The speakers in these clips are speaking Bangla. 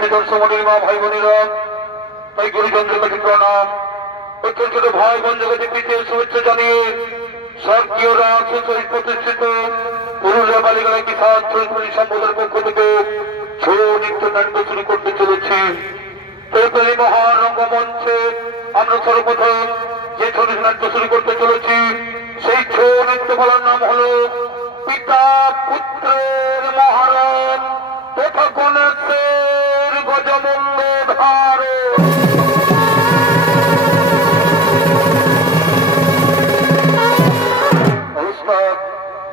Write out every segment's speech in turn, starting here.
উপস্থিত দর্শমণির মা ভাই বোনেরা, তাই গুরুজনদের কাছে প্রণাম। ছোট ছোট ভাই বোন জগতে প্রীতির শুভেচ্ছা জানিয়ে স্বর্গীয় রাজ সহিত প্রতিষ্ঠিত পুরুলিয়া বালিকা কিষাণ চৈতন্য সম্বোধনের পক্ষ থেকে ছৌ নৃত্য নাট্য শুরু করতে চলেছি। চৈতন্য মহান রঙ্গমঞ্চে আমরা সর্বপ্রথম যে ছৌ নাট্য শুরু করতে চলেছি, সেই ছৌ নৃত্য বলার নাম হল পিতা পুত্রের মহারণ তথা গণেশের গজমুণ্ড ধারণ।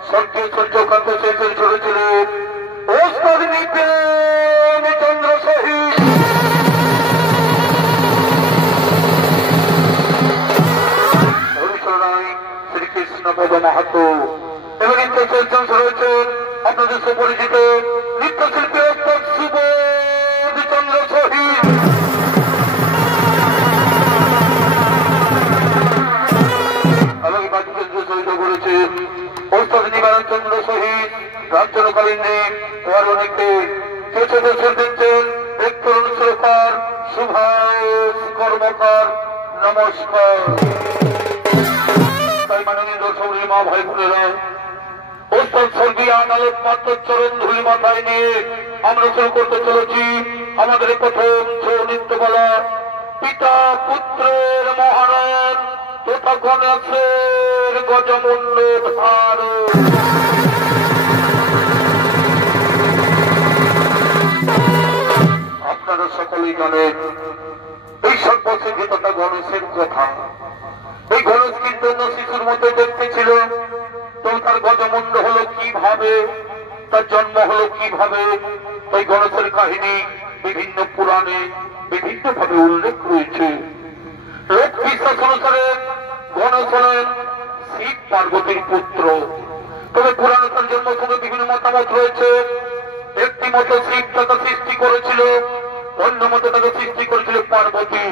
স্বর্গীয় সূর্যকান্ত শেষের চলেছিলেন ওস্তাদ নৃপেন চন্দ্র সহিত শ্রীকৃষ্ণ পদ মাহাতো। এবং নৃত্য চর্চা রয়েছেন আপনাদের সুপরিচিত নৃত্যশিল্পী ওস্তাদ সুবোধ চন্দ্র সহিত। এবং বাকি কেন্দ্র সহিত করেছেন ওস্তাদ নিবারণ চন্দ্র সহিত রাজ্যকালীন ওয়ার অনেকে চেষ্টা দর্শন দিচ্ছেন এক তরুণ সুরকার সুভাষ কর্মকার। নমস্কার। তাই মাননীয় দর্শকের মা ভাই বোনেরা, ওস্তাদ স্বর্গীয় আদালত মাত্র চরণ ধুলি মাথায় নিয়ে আমরা শুরু করতে চলেছি আমাদের প্রথম ছৌ নৃত্য বলা পিতা পুত্রের মহারণ তথা গণেশের গজমুণ্ড ধারণ। আপনারা সকলেই জানেন এই সর্বশেষে তথা গণেশের কথা। এই গণেশ কিন্তু শিশুর মধ্যে দেখতে ছিল, তো তার গজমুণ্ড হলো কিভাবে, তার জন্ম হলো কিভাবে, তাই গণেশের কাহিনী বিভিন্ন পুরাণে বিভিন্ন ভাবে উল্লেখ রয়েছে। লোক বিশ্বাস অনুসারে গণেশ হলেন শিব পার্বতীর পুত্র। তবে পুরাণে তার জন্ম সঙ্গে বিভিন্ন মতামত রয়েছে। একটি মতে শিব তাকে সৃষ্টি করেছিল, অন্য মতে তাকে সৃষ্টি করেছিল পার্বতী,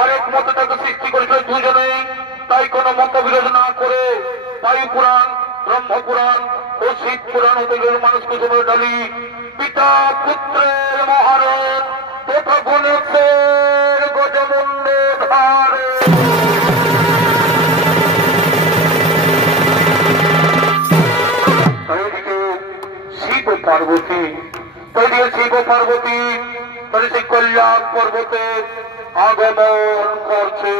আরেক মতে তাকে সৃষ্টি করেছিল দুজনেই। তাই কোন মতবিরোধ না করে বায়ু পুরাণ, ব্রহ্ম পুরাণ ও শিব পুরাণ ওদের মানুষকে সময় ডালি পিতা পুত্রের মহারণ তথা গণেশের গজমুণ্ড ধারণ। শিব পার্বতী তৈরি, শিব পার্বতী তৈরি সেই কল্যাণ পর্বতে আগমন করছে।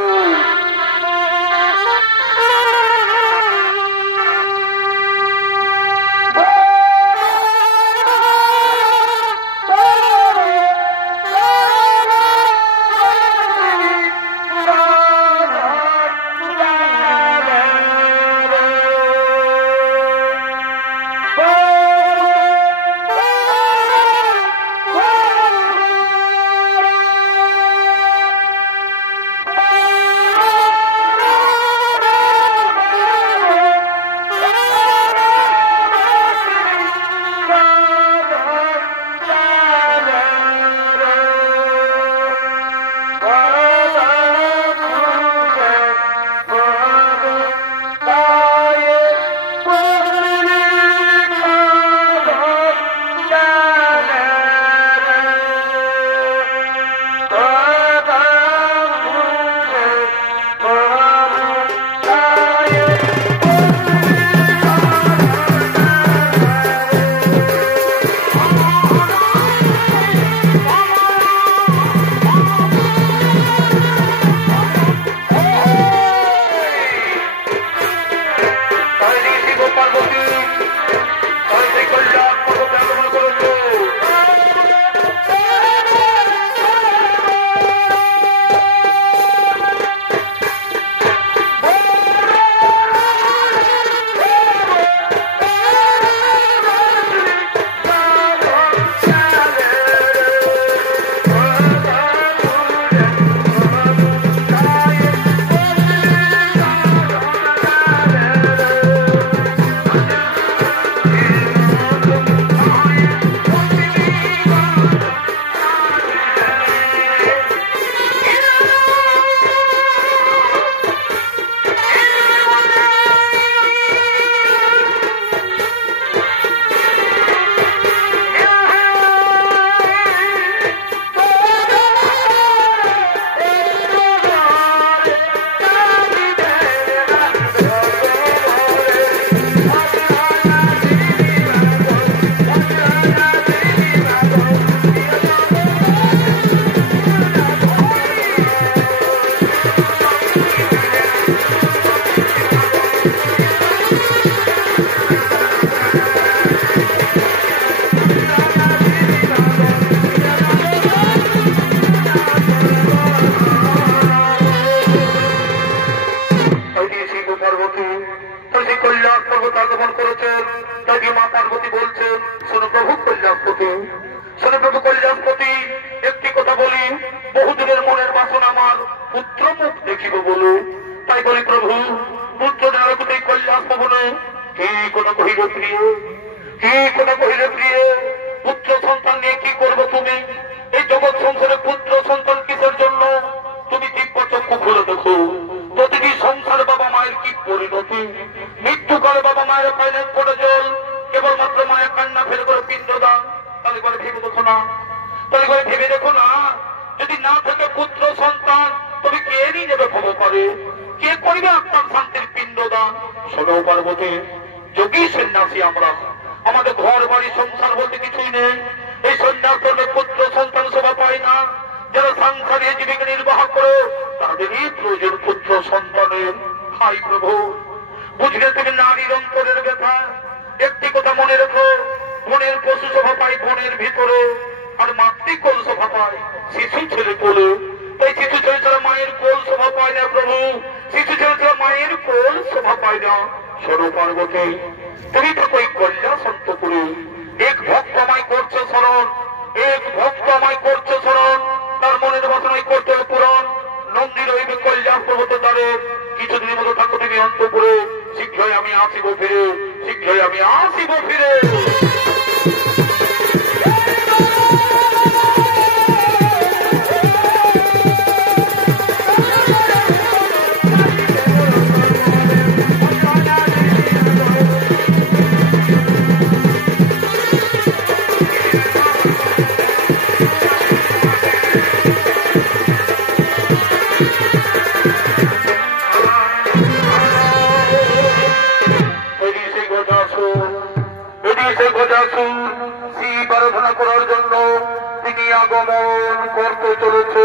পার্বতী বলছেন, শোনো প্রভু কৈলাসপতি, শোনো প্রভু কৈলাসপতি, একটি কথা বলি, বহুদিনের মনের বাসনা আমার পুত্র মুখ দেখিব বলে, তাই বলি প্রভু পুত্র দেওয়া কৈলাস ভবনে কি কথা কহিলে প্রিয়, কি কথা কহিলে প্রিয়, পুত্র সন্তান নিয়ে কি করবো তুমি? এই জগৎ সংসারে পুত্র সন্তান কিসের জন্য? তুমি দিব্য চক্ষু খুলে দেখো, প্রতিটি সংসারে বাবা মায়ের কি পরিণতি। মৃত্যুকালে বাবা মায়ের পাইলেন পড়ে জল, কেবলমাত্র মায়ের কান্না ফেলে করে পিণ্ডদান। তাহলে করে ভেবে দেখো না, তাহলে করে ভেবে দেখো না, যদি না থাকে পুত্র সন্তান তবে কে নিয়ে যাবে ভব করে, কে করবে আপনার শান্তির পিণ্ডদান? শোনো পার্বতী, যোগী সন্ন্যাসী আমরা, আমাদের ঘর বাড়ি সংসার বলতে কিছুই নেই। এই সন্ন্যাস ধর্মে পুত্র সন্তান শোভা পায় না। যারা সাংসারিক জীবিকা নির্বাহ করে তাদেরই প্রয়োজন পুত্র সন্তানের। হাই প্রভু, বুঝলে তুমি নারীর অন্তরের ব্যথা। একটি কথা মনে রেখো, বনের পশু শোভা পায় বনের ভিতরে, আর মাতৃকোল শোভা পায় শিশু ছেলে কোলে। তাই শিশু ছেলে ছাড়া মায়ের কোল শোভা পায় না প্রভু, শিশু ছেলে ছাড়া মায়ের কোল শোভা পায় না। শোনো পার্বতী, তুমি তো কই কল্যাণ সন্ত করে এক ভক্ত আমায় করছে স্মরণ, এক ভক্ত আমায় করছে স্মরণ, তার মনের বাসনায় করতে পূরণ। নন্দী রইবে কল্যাণ পর্বত দ্বারে, কিছুদিনের মতো থাকো তুমি অন্তপুরে, শীঘ্রই আমি আসিব ফিরে, শীঘ্রই আমি আসিব ফিরে। আরাধনা করার জন্য তিনি আগমন করতে চলেছে।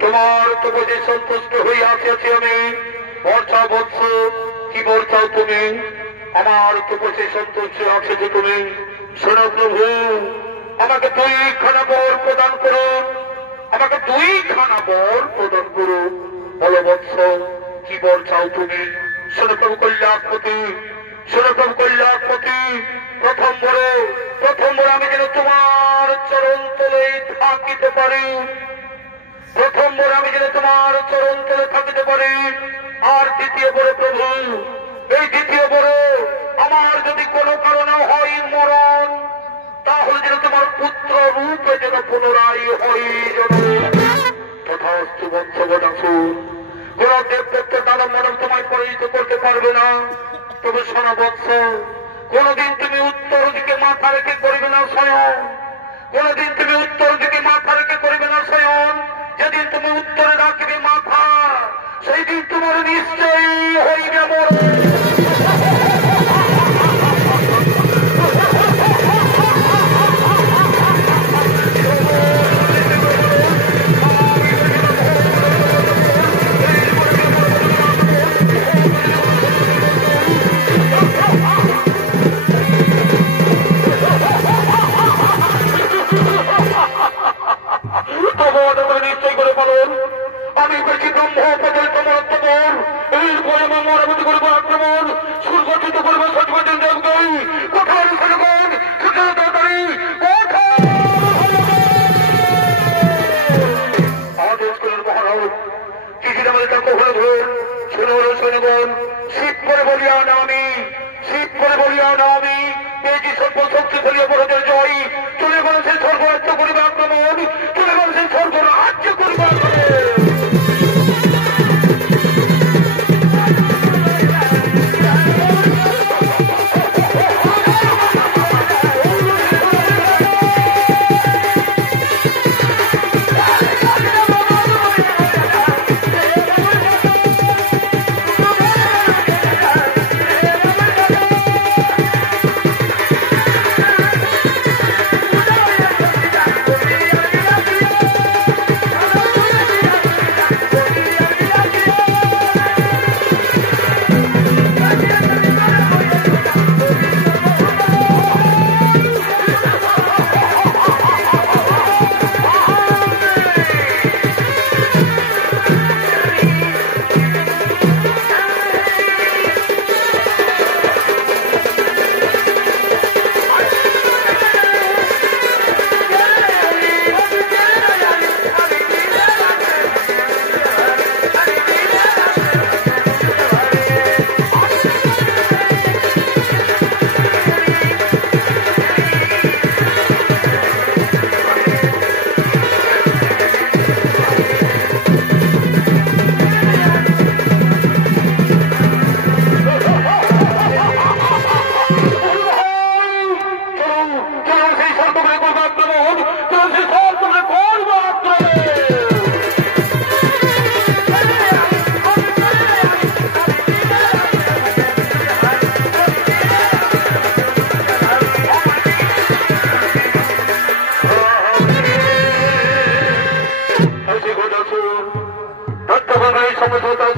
তোমার তপসে সন্তুষ্ট হইয়াছি আমি। বর্ষা বৎস কি বর্ষাও তুমি, আমার তপসে সন্তুষ্ট আছে যে তুমি। শোনো প্রভু, আমাকে দুইখানা বর প্রদান করো, আমাকে দুইখানা বর প্রদান করো। বলো বৎস, কি বর চাও তুমি? শোনো প্রভু কল্যাণপতি, শোনো প্রভু কল্যাণপতি, প্রথম বড় আমি যেন তোমার চরণ তলে থাকিতে পারি, প্রথম বড় আমি যেন তোমার চরণ তলে থাকিতে পারি। আর দ্বিতীয় বড় প্রভু, এই দ্বিতীয় বড় আমার যদি কোনো কারণে হয় মরণ, তাহলে যেন তোমার পুত্র রূপে যেন পুনরায় হয় যেন তথাস্তু বৎস বদাসুর। কোন দেবদত্ত দাদা মানব তোমায় পরাজিত করতে পারবে না। তবে শোনো বৎস, কোনদিন তুমি উত্তর দিকে মাথা রেখে করবে না স্বয়ং, কোনদিন তুমি উত্তর দিকে মাথা রেখে করবে না স্বয়ং। যেদিন তুমি উত্তরে রাখবে মাথা, সেই দিন তোমার নিশ্চয়ই হইবে মরণ। নিশ্চয় করে বলুন, আমি বেশি ব্রহ্ম পদের তোমার এই বলব মরামতি করবো আক্রমণ, সুগঠিত করবো সচবচন দেবগণ। কোথায় সরগণ সেখানে তাড়াতাড়ি আদেশ করেন মহারাজ। চিঠির আমাদের তাকে হলে ধর শুনে হলো সৈন্যগণ, শিব করে বলিয়া না আমি, শিব করে বলিয়া না আমি পেয়েছি সর্বশক্তি ফেলিয়া বড়দের জয়। চলে গেল সেই স্বর্গরাজ্য করিবে আক্রমণ, চলে গেল সেই স্বর্গরাজ্য করিবে আক্রমণ।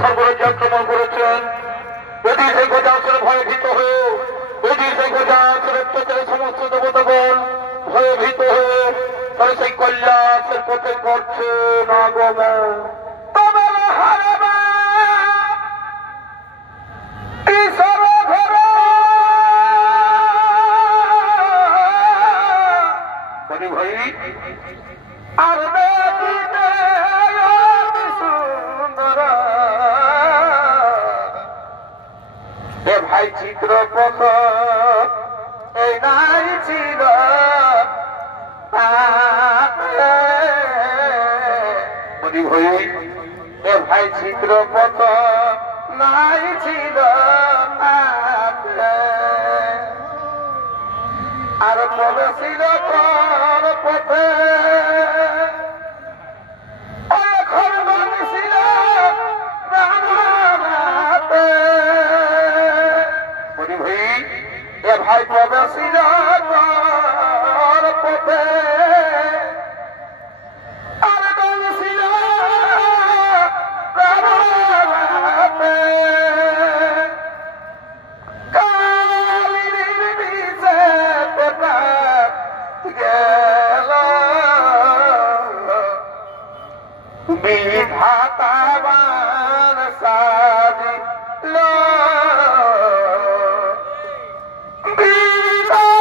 সর্বরাজ্য আক্রমণ করেছেন। যদি সেই গজাসুর ভয়ভীত হয়ে, যদি সেই গজাসুর অত্যাচারে সমস্ত দেবতাগণ ভয়ভীত হয়ে তাহলে সেই কল্যাণের পথে করছে না গমে, তবে হারাবে ঈশ্বর ঘরে। বলি ভাই আর দেখিতে সুন্দর এ ভাই চিত্রপথ এই নাই ছিল বলি ভাই এ ভাই চিত্রপথ নাই ছিল আর মনে ছিল পর পথে এখন ছিল বলি ভাই এ ভাই মনে ছিল পর পথে আর ছিল গেল বিধাতাবান সাজিল বিধাতাবান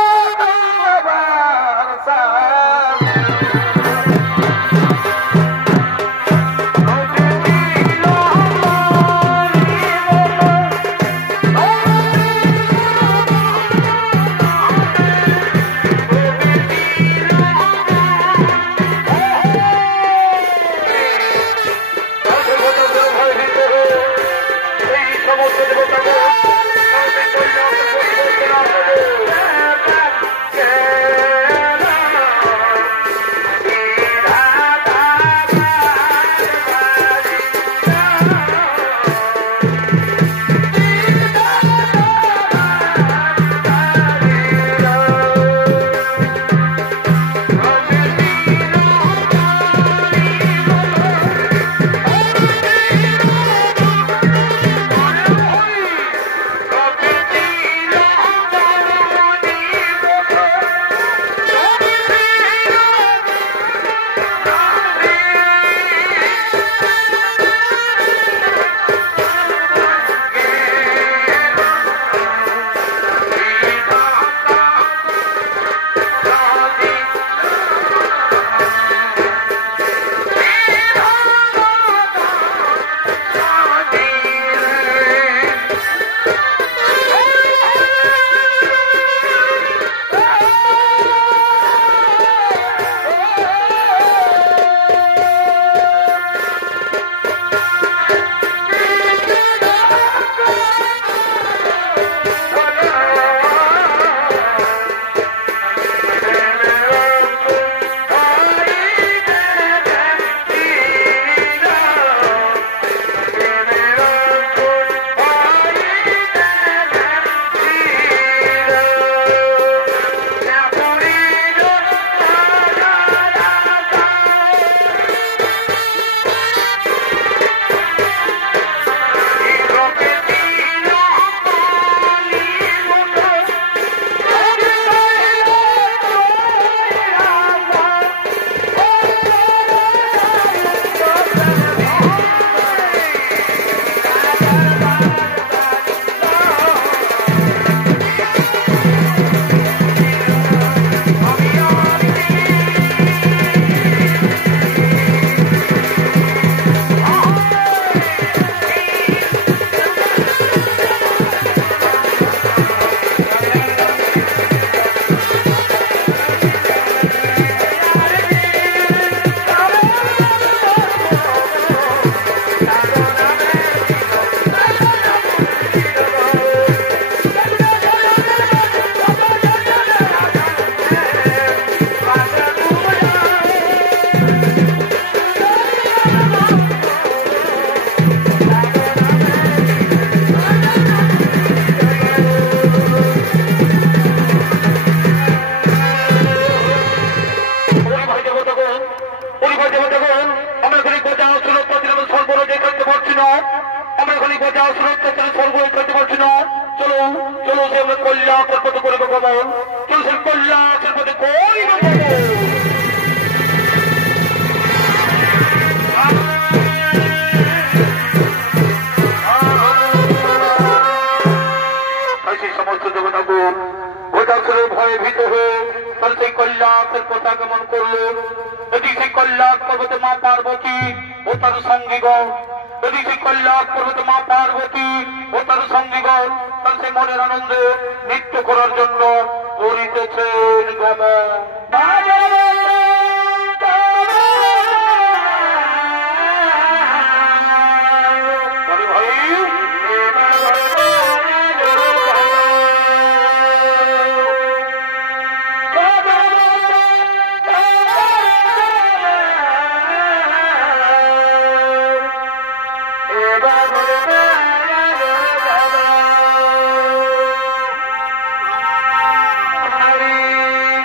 Hari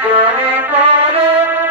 Jani Pare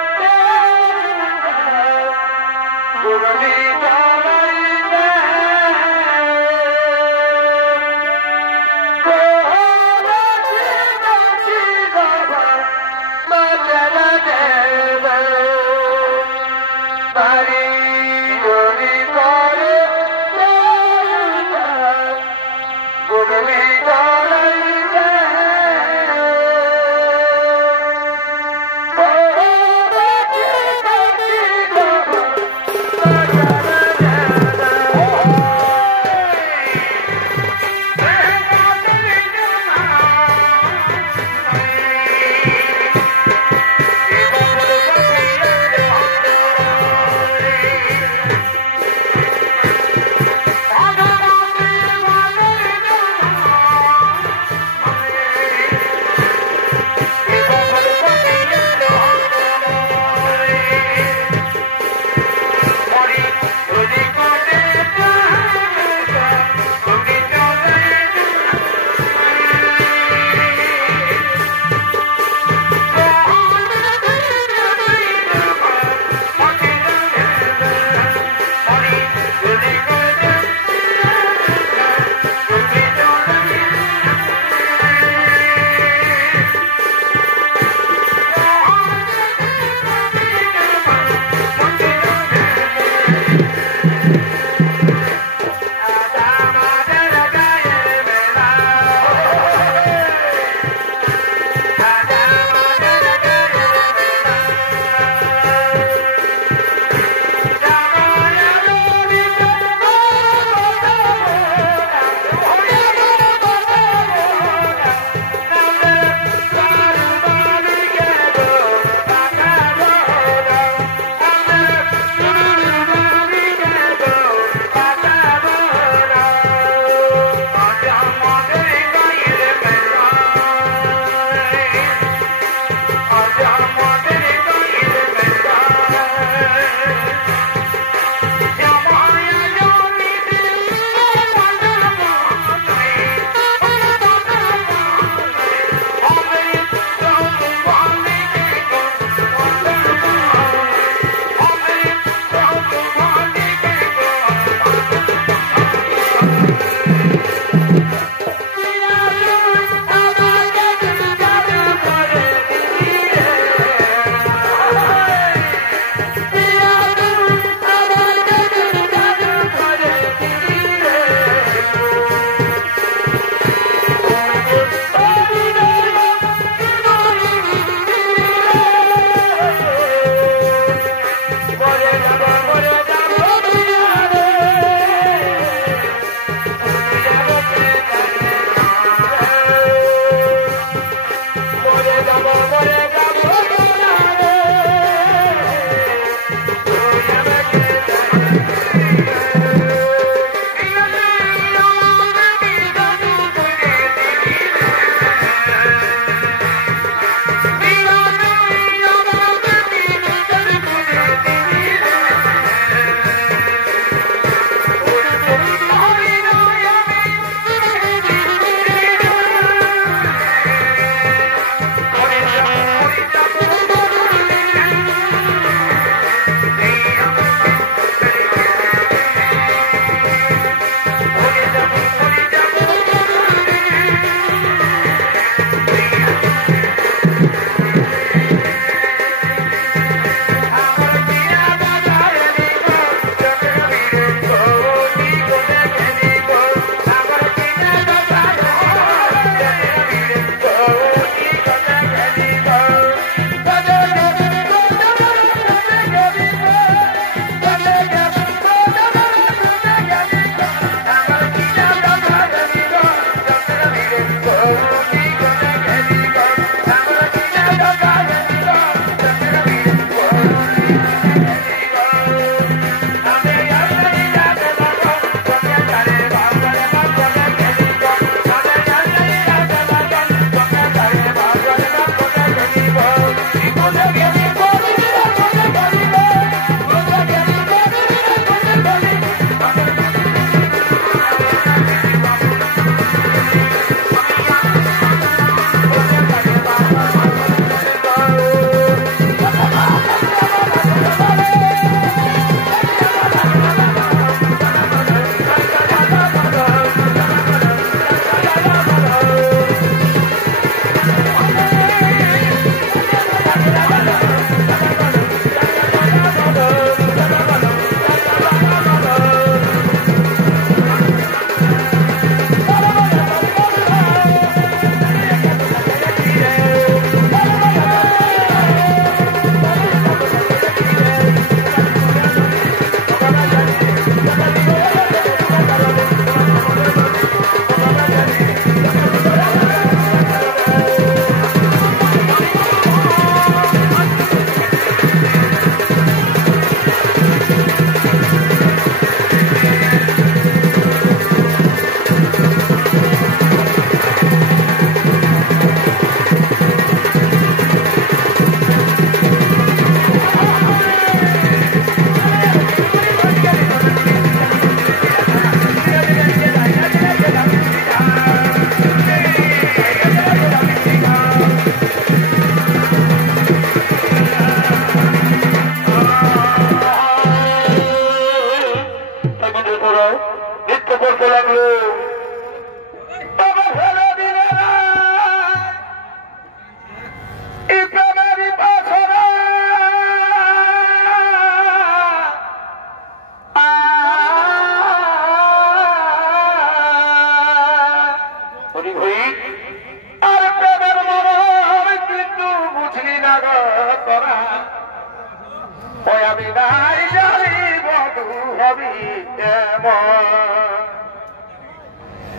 আমি নাই জানি বধু হবি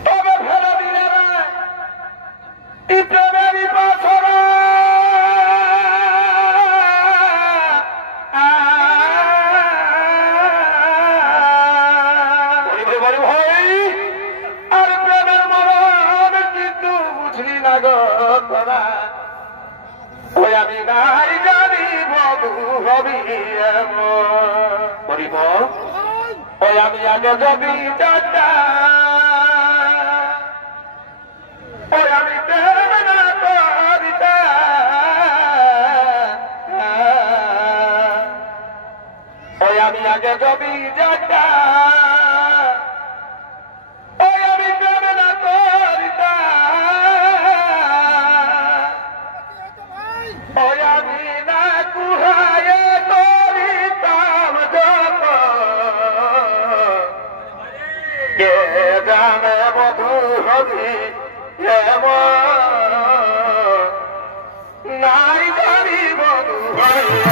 তবে ফেলে দিলে প্রেমেরই পাথরা আর প্রেমের মরণ কিন্তু বুঝলি না গো ওই আমি নাই জানি বধু হবি করিব ওই আমি আগে যাবি দাদা ওই আমি ওই আমি আগে যাবি দাদা ওই আমি দেবে না তোরিতা ওই আমি না কুহায়ে তোরিতাম যত কে জানে বধু হবি নাই জানি বধু হবি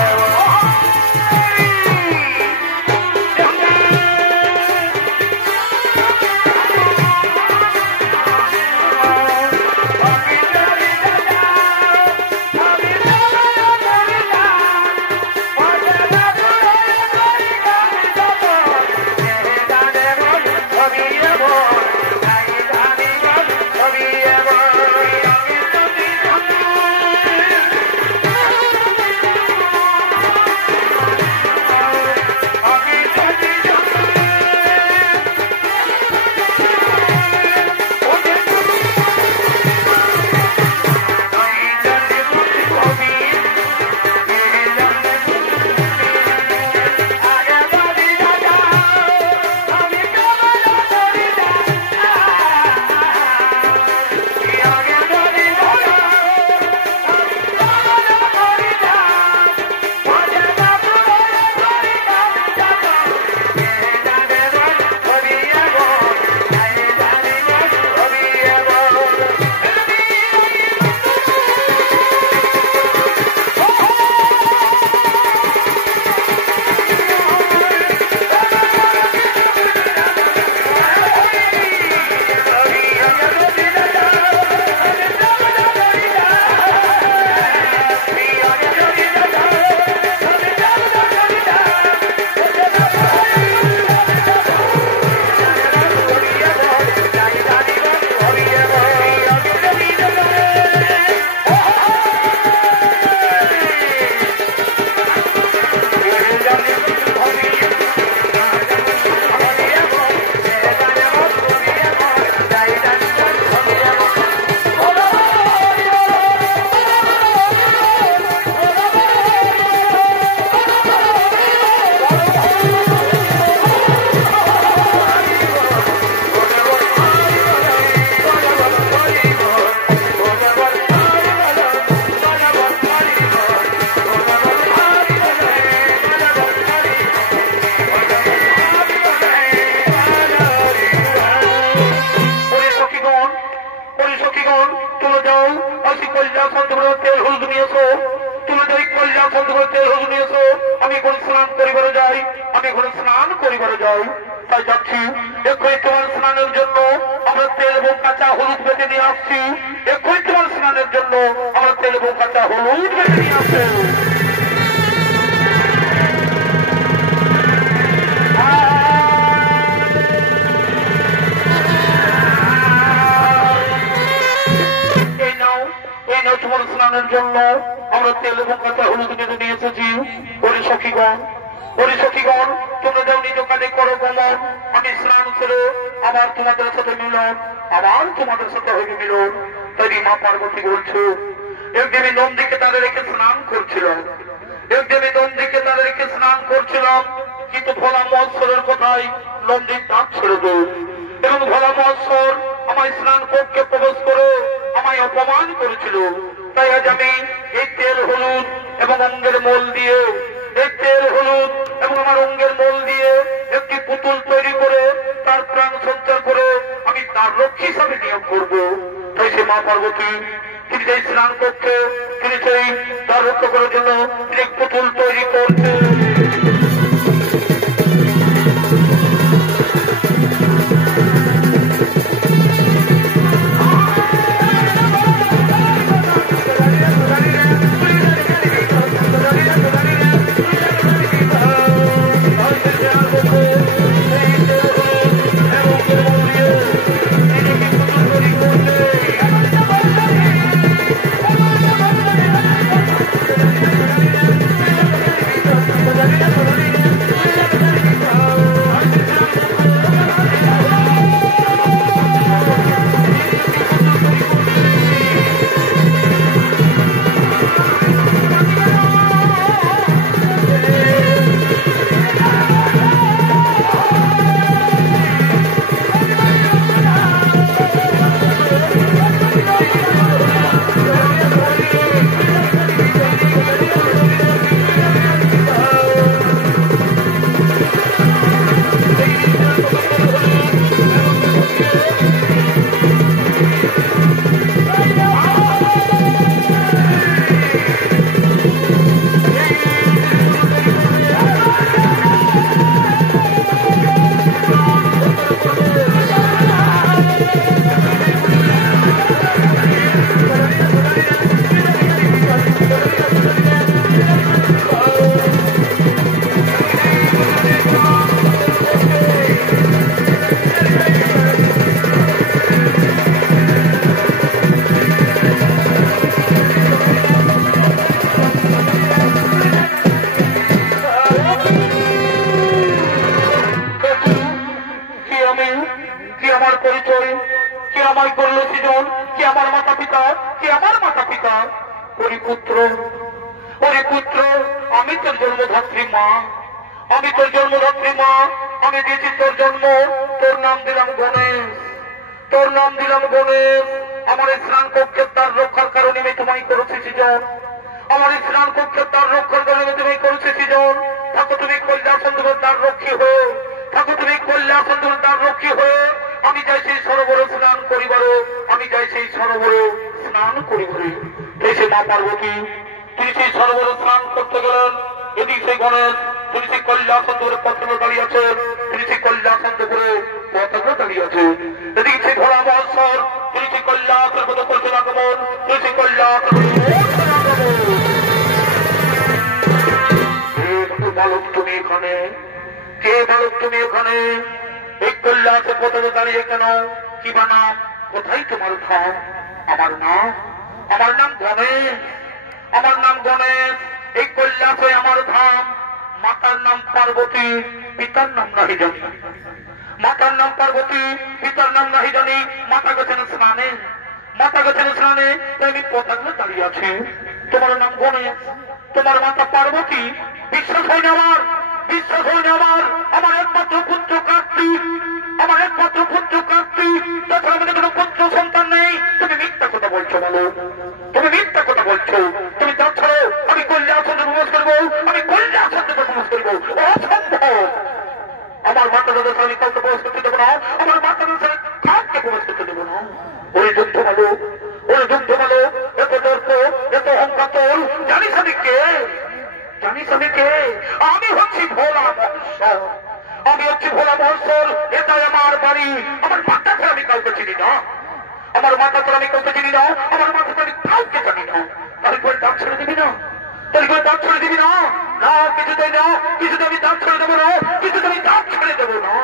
আমি এখন স্নান করিবার যাই তাই যাচ্ছি এক্ষুনি তোমার স্নানের জন্য আমরা তেল এবং কাঁচা হলুদ বেটে নিয়ে আসছি এক্ষুনি তোমার স্নানের জন্য আমরা তেল এবং কাঁচা হলুদ বেটে নিয়ে আসছি তোমার স্নানের জন্য আমরা তেল এবং কাঁচা হলুদ বেটে নিয়ে এসেছি সখীগণ তোমরা যাও নিজ কাজে করো গমন আমি স্নান করে আবার তোমাদের সাথে মিলন তাই মা পার্বতী বলছো একদিনে নন্দীকে তাদের রেখে স্নান করছিলাম কিন্তু ভোলা মহোৎসবের কথাই নন্দীর দাঁত ছেড়ে দেয় এবং ভোলা মহোৎসব আমার স্নান কক্ষে প্রবেশ করে আমায় অপমান করেছিল তাই আজ আমি এই তেল হলুদ এবং অঙ্গের মোল দিয়ে একটি পুতুল তৈরি করে তার প্রাণ সঞ্চার করে আমি তার রক্ষী হিসাবে নিয়োগ করবো তাই সে মা পার্বতী তিনি সেই স্নান করছে তিনি সেই তার রক্ষা করার জন্য তিনি পুতুল তৈরি করছে আমার মাতা পিতা, কে আমার মাতা পিতা? ওরে পুত্র, ওরে পুত্র, আমি তোর জন্মধাত্রী মা, আমি তোর জন্মধাত্রী মা। আমি দিয়েছি তোর জন্ম, তোর নাম দিলাম গণেশ, তোর নাম দিলাম গণেশ। আমার স্নান কক্ষের তার রক্ষার কারণে আমি তোমায় করেছি সৃজন, আমার স্নান কক্ষের তার রক্ষার কারণে তুমি করেছি সৃজন। থাকো তুমি কৈলাসের তার রক্ষী হয়ে, থাকো তুমি কৈলাসের তার রক্ষী হয়ে। আমি যাই সেই সরোবরে স্নান করিবারে, আমি যাই সেই সরোবরে স্নান করিবারে। সে মা পার্বতী তিনি সেই সরোবরে স্নান করতে গেলেন। এদিকে সেই গণেশ তিনি সেই কৈলাসের পথে দাঁড়িয়ে আছেন, তিনি সেই কৈলাসের পথে দাঁড়িয়ে আছেন। এদিকে সেই ভোলা মহেশ্বর তিনি সেই কৈলাসের মতো করছেন আগমন, তিনি সেই কৈলাসের বালক তুমি এখানে, কে বালক তুমি এখানে? এই কৈলাসের পথে দাঁড়িয়ে কেন? কি বা নাম? কোথায় তোমার ধাম? আমার নাম, আমার নাম গণেশ, আমার নাম গণেশ। এই কৈলাসে আমার ধাম। মাতার নাম পার্বতী, পিতার নাম নাহি জানি, মাতার নাম পার্বতী, পিতার নাম নাহি জানি। মাতা গেছেন স্নানে, মাতা গেছেন স্নানে, আমি পথাগুলো দাঁড়িয়ে আছি। তোমার নাম গণেশ, তোমার মাতা পার্বতী। বিশ্বাস হয়নি আমার, বিশ্বাস হয়নি আমার। আমার একমাত্র পুত্র কার্তিক, আমার একমাত্র পুত্র কার্তিক, তাছাড়া আমাদের কোনো পুত্র সন্তান নেই। তুমি মিথ্যা কথা বলছো বলো, তুমি মিথ্যা কথা বলছো। তুমি যাচ্ছ আমি কৈলাসের প্রবেশ করবো, আমি কৈলাসের প্রবেশ করবো, অসম্ভব। আমার মাতা দাদার আমি কাউকে প্রবেশ করতে দেবো না, আমার মাতা দাদার কাউকে প্রবেশ করতে দেবো না। ওই যুদ্ধ ভালো, ওই যুদ্ধ ভালো। এত তর্ক, এত অহংকার তোর, জানিস আমি কে? জানিস আমি কে? আমি হচ্ছি ভোলা মহেশ্বর, আমি হচ্ছি ভোলা মহেশ্বর। এটাই আমার বাড়ি। আমার মাতা ছাড়া আমি কাউকে চিনি না, আমার মাতা ছাড়া আমি কাউকে চিনি না, আমার মাতা ছাড়া আমি কাউকে জানি না। তাহলে করে দাঁত ছেড়ে দিবি না, তাহলে করে দাঁত ছেড়ে দিবি না? না, কিছুতেই না, কিছুতে আমি দাঁত ছেড়ে দেবো না, কিছুতে আমি দাঁত ছেড়ে দেবো না।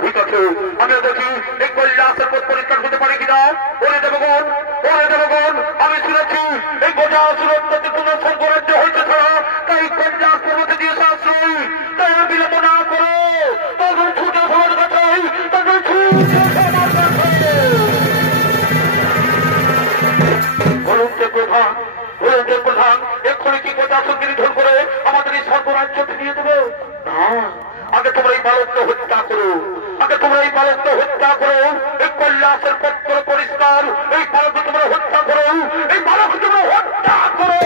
ঠিক আছে, আমিও দেখি এই কৈলাসের পথ পরিষ্কার হতে পারে কিনা। ওরে দেবগণ, ওরে দেবগণ, আমি শুনেছি এই গোটা সুরক্ষিত পুনঃ রাজ্য হয়েছে ছাড়া তাই কৈলাস পর্বতে দিয়ে আশ্রয়। তাই বিলম্ব না করো, তাদের ছুটে আমার কাছে, তাদের ছুটে আমার কাছে। হলুদে প্রধান, হলুদে প্রধান এক্ষুনি কি গোটা নিধন করে আমাদের এই সর্বরাজ্য ফিরিয়ে দেবে? না, আগে তোমরা এই বালককে হত্যা করো, আগে তোমরা এই বালককে হত্যা করো। এই কৈলাসের পত্র পরিষ্কার, এই বালককে তোমরা হত্যা করো, এই বালককে তোমরা হত্যা করো।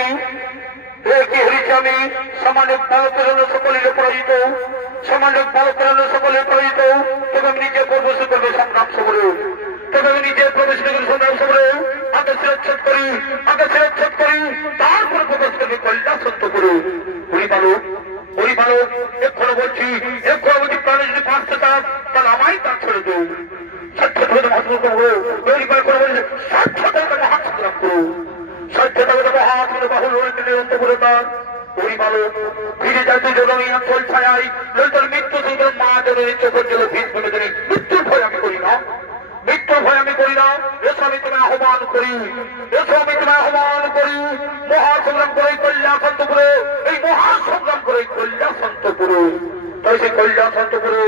আমি কি হয়েছে আমি সামাজিক বালকের সকলের পরাজিত সামাজিক বালকের সকলের পরাজিত তবে আমি নিজে প্রবেশ করবে সংগ্রাম সমরে তবে আমি নিজে প্রবেশ করবে সংগ্রাম সমরে আগে শিরচ্ছেদ করি তারপরে প্রবেশ করবে কল্যাণ সত্য করে হরি বালক এক্ষণে বলছি প্রাণে যদি বাঁচতে চান তাহলে আমায় তার ছেড়ে দেব স্বার্থতা মহাসংগ্রাম করো পরিবার করে বলছে স্বার্থতা মহাসংগ্রাম করো স্বার্থতা মহাসংগ্রাম বাহুল হয়েছে নিরন্তপুরে তার হরি বালক ফিরে যাতে জমি অঞ্চল ছায় নৈতর মৃত্যু সংগ্রাম মা জনের চোখের জলে ভিত বলে দেরি মৃত্যুর ভয় আমি করি না এসো আমি তোমায় আহ্বান করি মহাসংগ্রাম করে কল্যাণপুরে এই মহাসংগ্রাম করে কল্যাণপুরে তাই সেই কল্যাণপুরে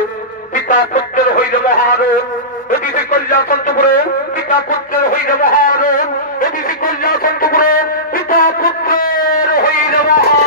পিতা পুত্রের হইলে মহারণ এদিকে কল্যাণপুরে পিতা পুত্রের হইলে মহারণ এদিকে কল্যাণপুরে পিতা পুত্রের হইলে মহারণ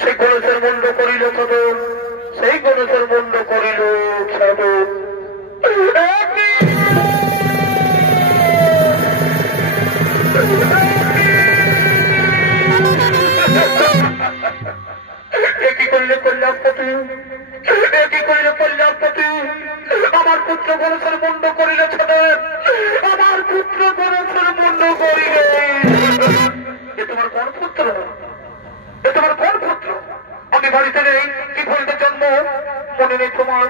সেই গণেশের মুন্ড করিল সদন সেই গণেশের মুন্ড করিল সদন একই করলে কল্যাণপতি আমার পুত্র গণেশের মুন্ড করিল সদন আমার পুত্র গণেশের মুন্ড করিল তোমার কোন পুত্র আমি বাড়িতে নেই কি বলতে জন্ম মনে নেই তোমার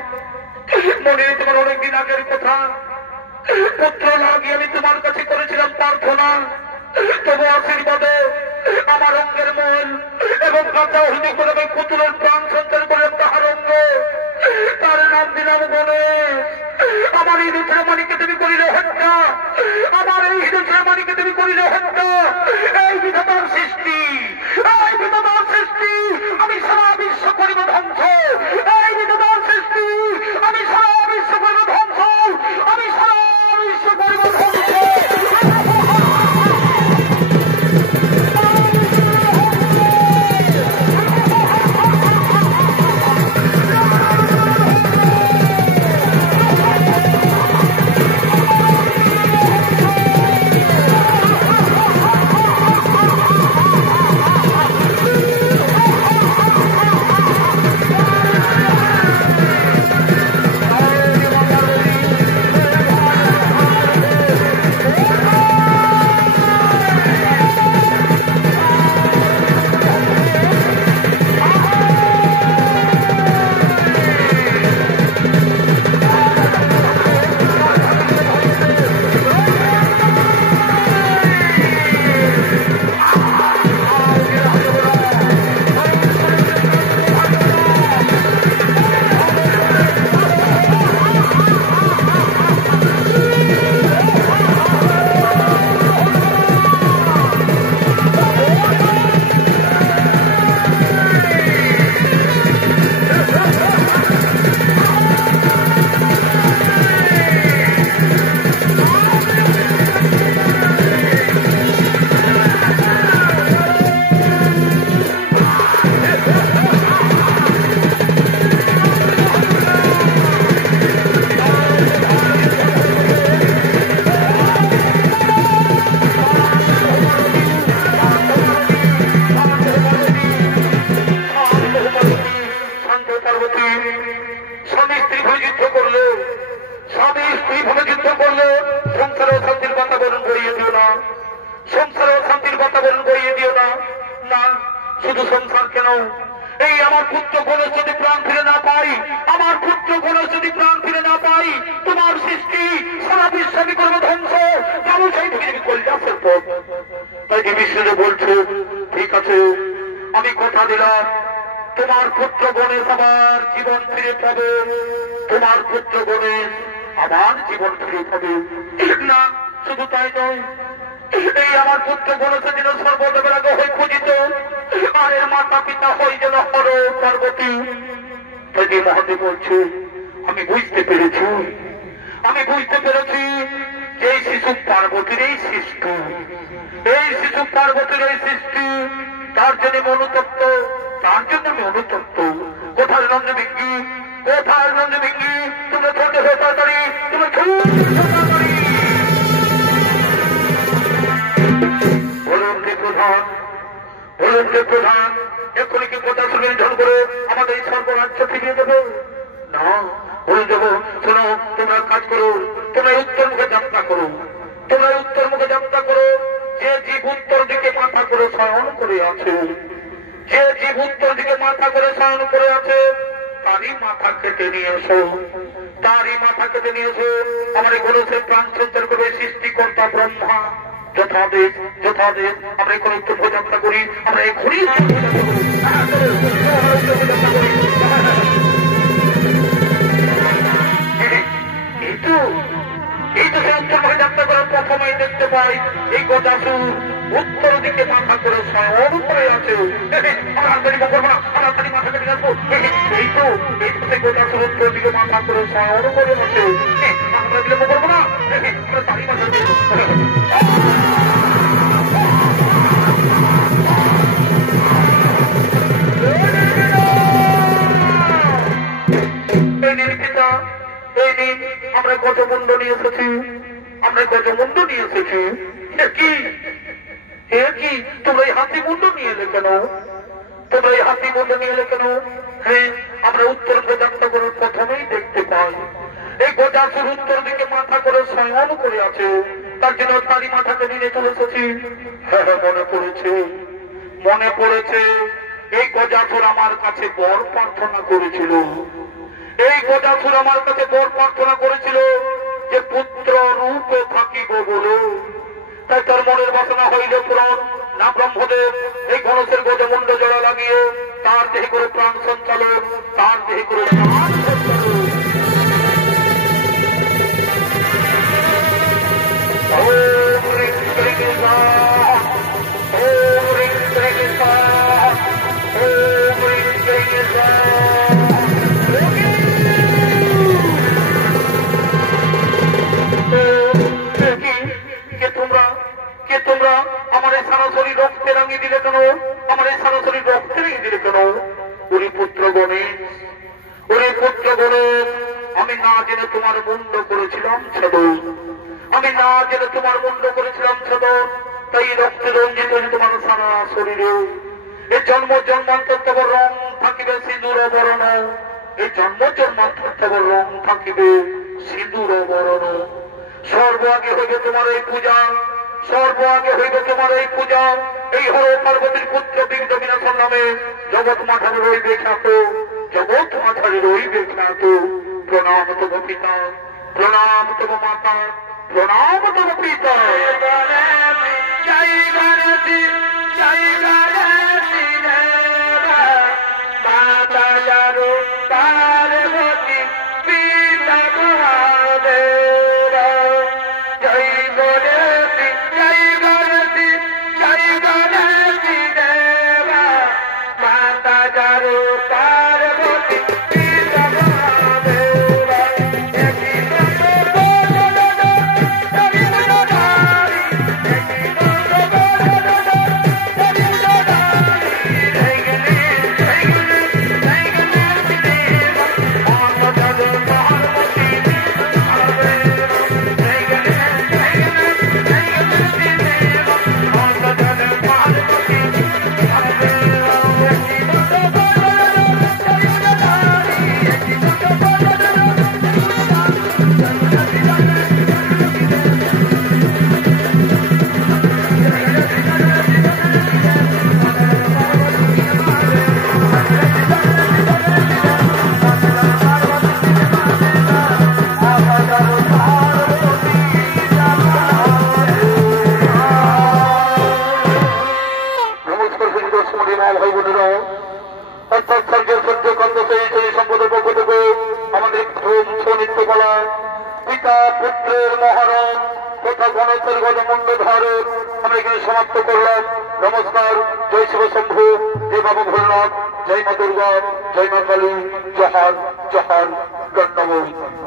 অনেকদিন আগের কথা পুত্র লাগিয়ে আমি তোমার কাছে করেছিলাম প্রার্থনা তবু আশীর্বাদে আমার অঙ্গের মন এবং কাঁচা হৃদি করে আমি পুতুলের প্রাণ সঞ্চার করলাম তাহার অঙ্গ তার নাম দিলাম গণেশ আমার এই দুধের মানিকে তুমি করিলে হত্যা এই বিধাতার সৃষ্টি আমি সারা বিশ্ব করিব ধ্বংস এই বিধাতার সৃষ্টি আমি সারা বিশ্ব করিব ধ্বংস সংসারে শান্তির বাতাবরণ গড়িয়ে দিও না, সংসারে শান্তির বাতাবরণ গড়িয়ে দিও না। না, শুধু সংসার কেন, এই আমার পুত্র গণেশ যদি প্রাণ ফিরে না পাই, আমার পুত্র গণেশ যদি প্রাণ ফিরে না পাই, তোমার সৃষ্টি সারা বিশ্বকে করবে ধ্বংস, যেমন সেই পৃথিবী কৈলাসের পথ। তাই বিষ্ণু বলছে, ঠিক আছে, আমি কথা দিলাম, তোমার পুত্র গণেশ আবার জীবন ফিরে পাবে, তোমার পুত্র গণেশ আবার জীবন ফিরে পাবে। না, শুধু তাই নয়, এই আমার পুত্র গণেশের দিন সর্বদেবের আগে হয়ে পূজিত, আর এর মাতা পিতা হয়ে যেন হর পার্বতী। তাই মহাদেব বলছে, আমি বুঝতে পেরেছি, আমি বুঝতে পেরেছি যে এই শিশু পার্বতীর এই সৃষ্টি, এই শিশু পার্বতীর এই সৃষ্টি, তার জন্য আমি অনুতপ্ত, তার জন্য আমি অনুতপ্ত। কোথায় নন্দবিঙ্গি, কোথায় নন্দবিঙ্গি, তুমি ছোট হয়ে তাড়াতাড়ি, তুমি তাড়াতাড়ি বলুন যে প্রধান, বলুন যে প্রধান, এক্ষুনি কি কথা শুনে ঝন করে আমাদের এই সর্বরাজ্য ফিরিয়ে দেবে? না, বলে দেবো, শোনো, তোমরা কাজ করো, তোমরা উত্তর মুখে যাত্রা করো, তোমরা উত্তর মুখে যাত্রা করো। যে জীব উত্তর দিকে মাথা করে শয়ন করে আছে, যে জীব উত্তর দিকে মাথা করে শয়ন করে আছে, তারই মাথা কেটে নিয়ে এসো, তারই মাথা কেটে নিয়ে এসো। আমার এই গণেশের প্রাণ সঞ্চার করবে সৃষ্টিকর্তা ব্রহ্মা। যথাদেশ, যথাদেশ, আমরা এখন উত্তর যাত্রা করি, আমরা এখনই এই তো সে উত্তর মুখে যাত্রা করার প্রথমেই দেখতে পাই এই গজাসুর উত্তর দিকে মাথা করে শয়ন করে আছে। আমরা হাতারি করবো না, আমরা হাতারি মাথা কেটে আসবো। এই তো সে গজাসুর উত্তর দিকে মাথা করে শয়ন করে আছে। আমরা বিলম্ব করবো না, আমরা তারই মাথা আমরা গজমুণ্ড নিয়ে এসেছি, আমরা গজমুণ্ড নিয়ে এসেছি। কি তোমরা এই হাতি মুন্ড নিয়ে এলে কেন? তোমরা এই হাতি মুন্ড নিয়ে এলে কেন? হ্যাঁ, আমরা উত্তর যাত্রা করার প্রথমেই দেখতে পাই এই গজাসুর উত্তর দিকে মাথা করে শয়ন করে আছে, তার জন্য তারই মাথাকে নিয়ে চলে এসেছি। হ্যাঁ, মনে পড়েছে, মনে পড়েছে, এই গজাসুর আমার কাছে বর প্রার্থনা করেছিল, এই গজাসুর আমার কাছে বর প্রার্থনা করেছিল যে পুত্র রূপে থাকিব বলে। তাই তার মনের বাসনা হইল পূরণ। না ব্রহ্মদেব এই গণেশের গজমুণ্ড জড়া লাগিয়ে তার দেহে করে প্রাণ সঞ্চালন, তার দেহে করে প্রাণ সঞ্চালন। তোমরা আমার এই সারা শরীর রক্তে রাঙিয়ে দিলে কেন? আমার এই সারা শরীর রক্তে রাঙিয়ে দিলে কেন? ওরে পুত্র গণেশ, ওরে পুত্র গণেশ, আমি না জেনে তোমার মুন্ড করেছিলাম ছেদন, আমি না জেনে তোমার মুন্ড করেছিলাম ছেদন। তাই রক্তে রঞ্জিত হয়েছে তোমার সারা শরীরে। এই জন্ম জন্মান্তর তব রং থাকিবে সিঁদুর বরণ, এই জন্ম জন্মান্তর তব রং থাকিবে সিঁদুর বরণ। সর্ব আগে হইবে তোমার এই পূজা, সর্ব আগে হইবে তোমার এই পূজা। এই হর পার্বতীর পুত্র বিঘ্ন বিনাশন নামে জগৎ মাথারে রইবে খ্যাত, জগৎ মাথারে রইবে খ্যাত। প্রণাম তব পিতা, প্রণাম তব মাতা, প্রণাম তব পিতা। জয় গণেশ, জয় গণেশ মাতা যারো পার্বতী পিতা মহাদেব। জয় গণেশ, জয় গণেশ, জয় গণেশ দেবা মাতা যারো পার্বতী পিতা মহাদেব। সমাপ্ত করলাম। নমস্কার। জয় শিব শম্ভু, জয় বাবা ভোলনাথ, জয় মা দুর্গা, জয় মা কালী, জহার জহার দণ্ডবোধ।